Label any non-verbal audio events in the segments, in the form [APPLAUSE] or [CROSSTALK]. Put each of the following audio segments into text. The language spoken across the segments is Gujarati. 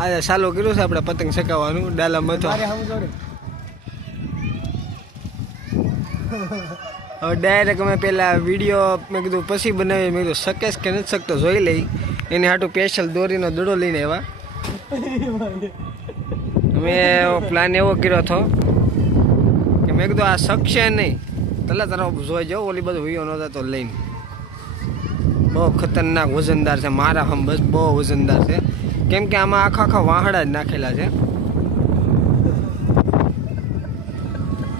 આજે ચાલુ કર્યું છે આપણે પતંગ ચકાવવાનું ડાલા મથો હવે ડાયરેક્ટ અમે પેલા વીડિયો મેં કીધું પછી બનાવી મેં કીધું શકેશ કે નથી શકતો જોઈ લઈ. એની હાટું સ્પેશિયલ દોરીનો દડો લઈને એવા મેં પ્લાન એવો કર્યો હતો કે મેં કીધું આ શકશે નહીં. તલા તારો જોઈ જાઉં ઓલી બધું વિયો નહોતા તો લઈને. બહુ ખતરનાક વજનદાર છે, મારા હમ બસ બહુ વજનદાર છે. કેમ કે આમાં આખા આખા વાહડા જ નાખેલા છે.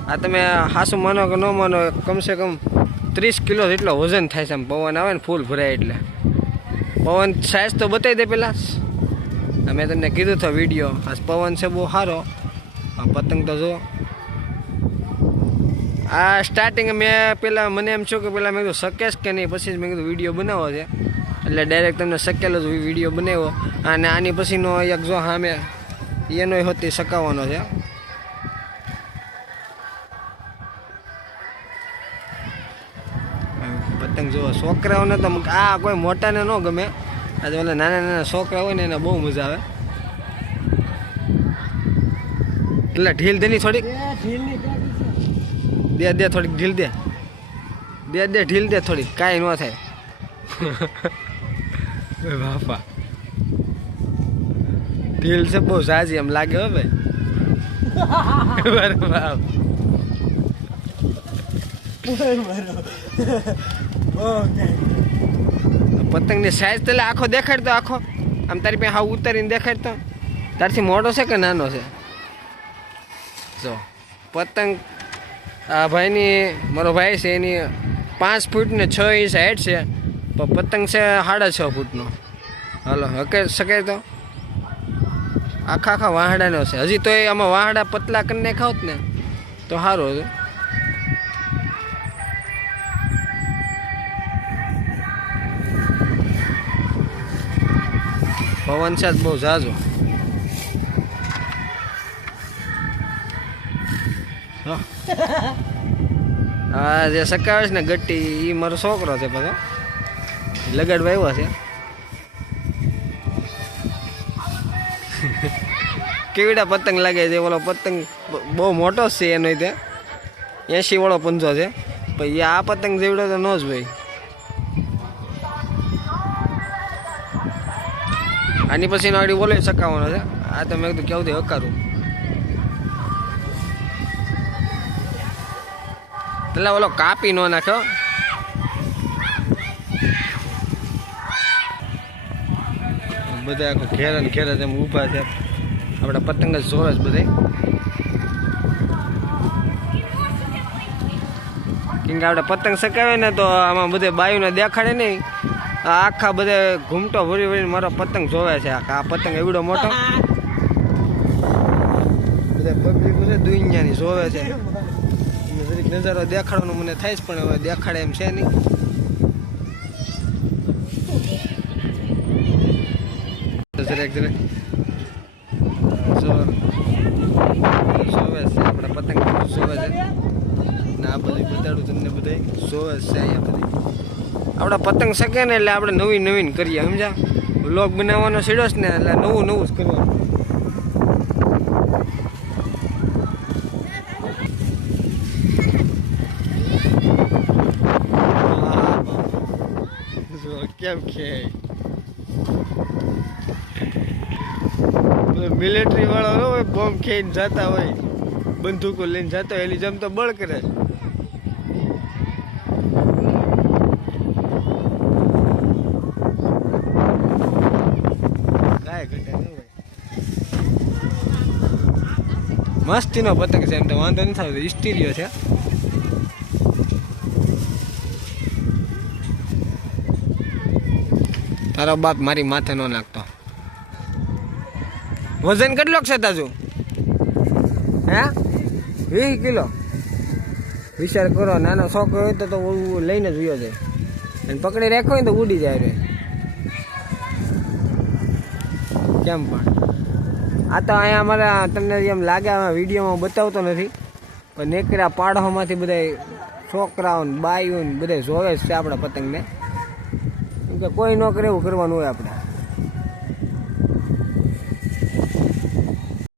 આ તમે હાસું માનો કે ન માનો, કમસે કમ ત્રીસ કિલો જેટલો વજન થાય છે આમ. પવન આવે ને ફૂલ ભરાય એટલે. પવન સાઈઝ તો બતાવી દે પેલા. મેં તમને કીધું તો વીડિયો. આ પવન છે બહુ સારો. આ પતંગ તો જો આ સ્ટાર્ટિંગ મેં પેલા મને એમ છું કે પેલા મેં કીધું શક્ય કે નહીં, પછી જ મેં કીધું વીડિયો બનાવો છે. એટલે ડાયરેક્ટ તમને શકેલો જ વીડિયો બનાવ્યો. અને આની પછીનો એક જો સામે એનો હોતી શકાવાનો છે. પતંગ જોવો છોકરાઓને તો આ કોઈ મોટાને ન ગમે. આજે ઓલા નાના નાના છોકરા હોય ને એને બહુ મજા આવે. એટલે ઢીલ દેની થોડીક. દે દે થોડીક ઢીલ દે. દે દે ઢીલ દે થોડીક કાંઈ ન થાય. [LAUGHS] બાપા. ઢીલ છે બહુ સાજી એમ લાગે હવે [LAUGHS] બરાબર પતંગની સાઈઝ તો આખો દેખાડતો આખો. આમ તારી પાસે હાવ ઉતારીને દેખાડતો તારથી મોટો છે કે નાનો છે? જો પતંગ આ ભાઈની, મારો ભાઈ છે, એની પાંચ ફૂટ ને છ ઇંચ હાઈટ છે પણ પતંગ છે સાડા છ ફૂટનો. હાલો, હકે શકે તો? આખા આખા વાહડાનો છે. હજી તો એ આમાં વાહડા પતલા કરીને ખાવત ને, તો સારું હતું. પવન છે બહુ ઝાઝો. હા. જે સકાવે છે ને ગટ્ટી એ મારો છોકરો છે બધો લગાડવા આવ્યો છે. કેવડા પતંગ લાગે છે, ઓલો પતંગ બહુ મોટો છે એનો તે. એસી વાળો પંજો છે. પછી આ પતંગ જેવડો તો ન જ ભાઈ આની પછી આગળ બોલે સકાવવાનો છે. આ તો મેં કીધું કેવું દે હકારું. પેલા ઓલો કાપી નો નાખ્યો. બધા આખું ઘેર ને ઘેર એમ ઊભા છે. આપણા પતંગ જ જોવે છે બધે કેમ કે આપણે પતંગ સકાવે ને તો આમાં બધે બાયુને દેખાડે નહીં. આ આખા બધે ઘૂમટો ભરી ભરીને મારો પતંગ જોવે છે આ પતંગ એવડો મોટો. બધા પબ્લિક છે દુનિયાની જોવે છે. નજારો દેખાડવાનો મને થાય પણ હવે દેખાડે એમ છે નહીં. જરાક જરાક. જો છે, આપણા પતંગ જોવે છે. ને આ બધું બતાડું તમને બધા જોવે છે આપણા પતંગ શકે ને એટલે આપણે નવી નવીન કરીએ સમજા બ્લોગ બનાવવાનો સીડો ને, એટલે નવું નવું જ કરવાનું. કેમ કે? મિલિટરી વાળો ન હોય, બોમ્બ ખેઈને જતા હોય, બંદૂકો લઈને જતા હોય, એની જેમ તો બળ કરે. મસ્તીનો પતંગ છે એમ તો વાંધો નથી થતો ઇસ્ટીરિયો છે. તારો બાપ મારી માથે ન નાખતો. વજન કેટલો છે તાજુ? હે? વીસ કિલો. વિચાર કરો, નાનો છોકરો હોય તો લઈને જ ઉયો જાય. અને પકડી રાખ્યો ને તો ઉડી જાય રે. કેમ પણ? આ તો અહીંયા અમારા તમને એમ લાગે, આમાં વિડીયોમાં બતાવતો નથી. પણ નેકરા પાડોમાંથી બધા છોકરાઓ ને ને બધા જોવે છે આપણા પતંગને. કે કોઈ ન કરે એવું કરવાનું હોય આપણે.